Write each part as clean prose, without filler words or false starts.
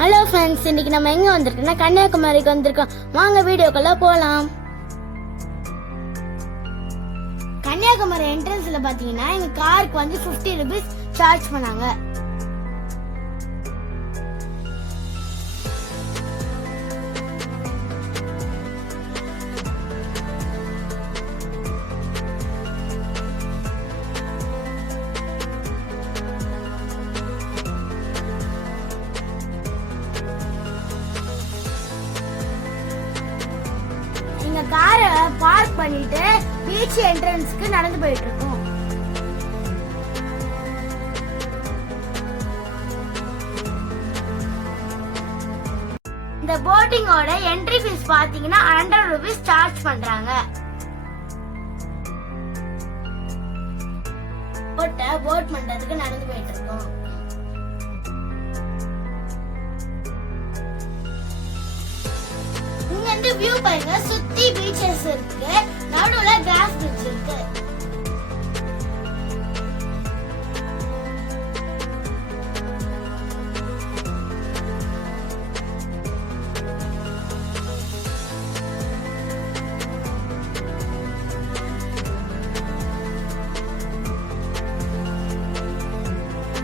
Hello friends, இன்னைக்கு நம்ம எங்க வந்திருக்கோம்னா கன்னியாகுமரிக்கு வந்திருக்கோம். வாங்க வீடியோக்குள்ள போலாம். கன்னியாகுமரி என்ட்ரன்ஸ்ல பாத்தீங்கன்னா எங்க காருக்கு வந்து 50 ரூபீஸ் சார்ஜ் பண்ணாங்க. எங்க காரை பார்க் பண்ணிட்டு பீச் என்ட்ரன்ஸ்க்கு நடந்து போயிட்டு இருக்கோம். இந்த போட்டிங்கோட என்ட்ரி ஃபீஸ் பாத்தீங்கன்னா 100 ரூபீஸ் சார்ஜ் பண்றாங்க. போட் பண்றதுக்கு நடந்து போயிட்டு இருக்கோம். இங்க இருந்து வியூ பாருங்க, சுத்தி பீச்சஸ் இருக்கு, நடுவுல கிளாஸ் பிரிட்ஜ் இருக்கு.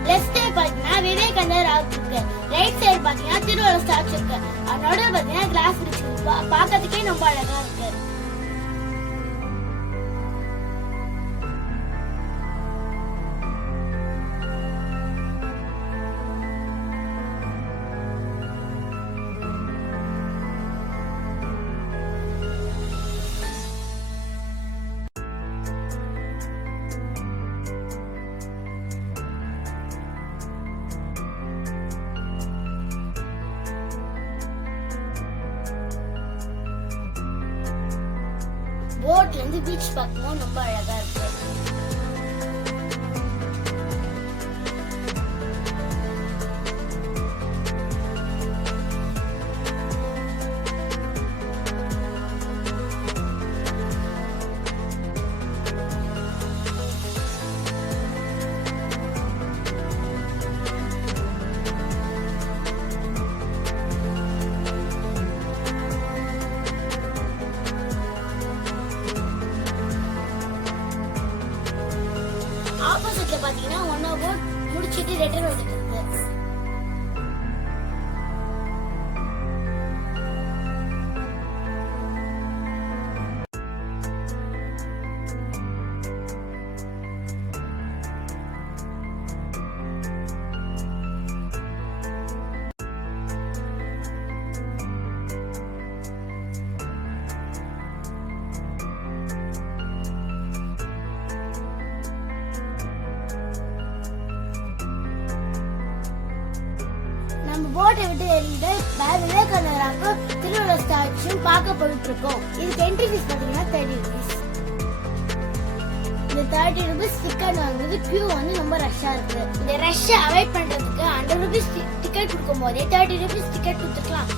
லெஃப்ட் சைடு பாத்தீங்கன்னா விவேகானந்தா ராக் இருக்கு, ரைட் சைடு பாத்தீங்கன்னா திருவள்ளுவர் ஸ்டாச்சு இருக்கு, அதோட பாத்தீங்கன்னா கிளாஸ் பிரிட்ஜ் பாக்கிறதுக்கே ரொம்ப அழகா இருக்கு. போட்ல இருந்து பீச் பார்க்கவும் ரொம்ப அழகா இருக்கு. ஆப்போசிட்ல பாத்தீங்கன்னா ஒன் போட் முடிச்சிட்டு ரிட்டர்ன் வந்துட்டு இருக்கு. நம்ம போட்டை விட்டு இருந்து விவேகானந்தராக்கு திருவள்ளுவர் ஸ்டாச்சும் பார்க்க போயிட்டு இருக்கோம். இதுக்கு என்ட்ரி ஃபீஸ் பாத்தீங்கன்னா 30 ரூபீஸ். இந்த 30 ரூபீஸ் டிக்கெட் வாங்குறது கியூ வந்து ரொம்ப ரஷ்ஷா இருக்கு. இந்த ரஷ்ஷை அவாய்ட் பண்றதுக்கு 100 ரூபீஸ் டிக்கெட் கொடுக்கும் போதே 30 ரூபீஸ் டிக்கெட் கொடுத்துக்கலாம்.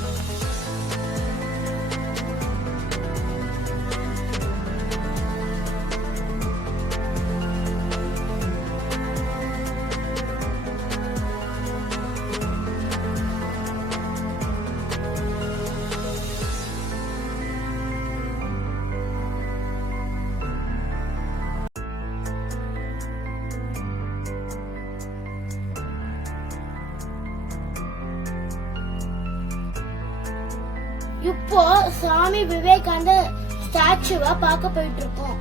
இப்போ சுவாமி விவேகானந்த ஸ்டாச்சுவா பார்க்க போயிட்டு இருக்கோம்.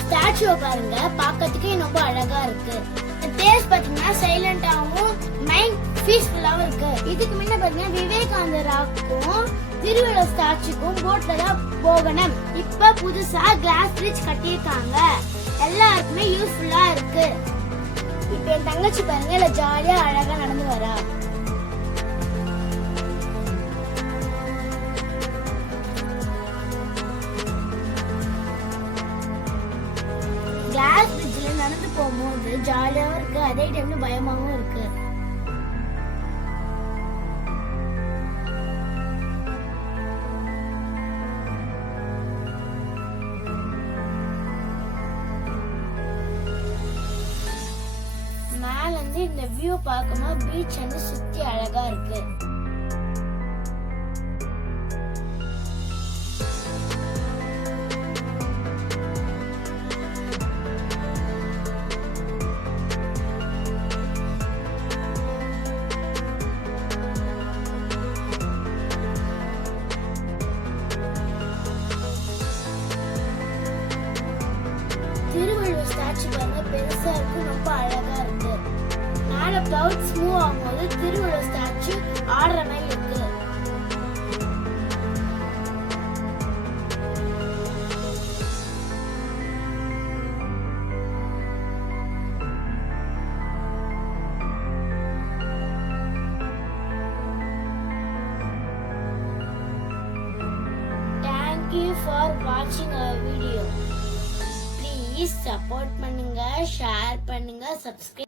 ஸ்டாச்சுவ பாருங்க, பார்க்கிறதுக்கே ரொம்ப அழகா இருக்கு. பிளேஸ் பாத்தீங்கன்னா சைலண்டாவும் மைண்ட் பீஸ்ஃபுல்லாவும் இருக்கு. இதுக்கு முன்ன பாத்தீங்கன்னா விவேகானந்தராக்கும் திருவள்ளுவர் ஸ்டாச்சுக்கும் போட்ல தான் போகணும். இப்ப புதுசா கிளாஸ் பிரிட்ஜ் கட்டியிருக்காங்க, எல்லாருக்குமே யூஸ்ஃபுல்லா இருக்கு. இப்ப என் தங்கச்சி பாருங்க, இல்ல ஜாலியா அழகா நடந்து வரா. கிளாஸ் பிரிட்ஜ்ல நடந்து போகும்போது ஜாலியாவும் இருக்கு, அதே டைம்ல பயமாவும் இருக்கு. மேல இருந்து இந்த வியூ பார்க்கும்போது பீச் வந்து சுத்தி அழகா இருக்கு. திருவள்ளுவர் ஸ்டாச்சு பாருங்க, பெருசா இருக்கு, ரொம்ப அழகா இருக்கு. மேல கிளவுட்ஸ் மூவ் ஆகும்போது திருவள்ளுவர் ஸ்டாச்சு ஆடுற மாதிரி இருக்கு. Thank you for watching our video. Please support பண்ணுங்க, ஷேர் பண்ணுங்க, subscribe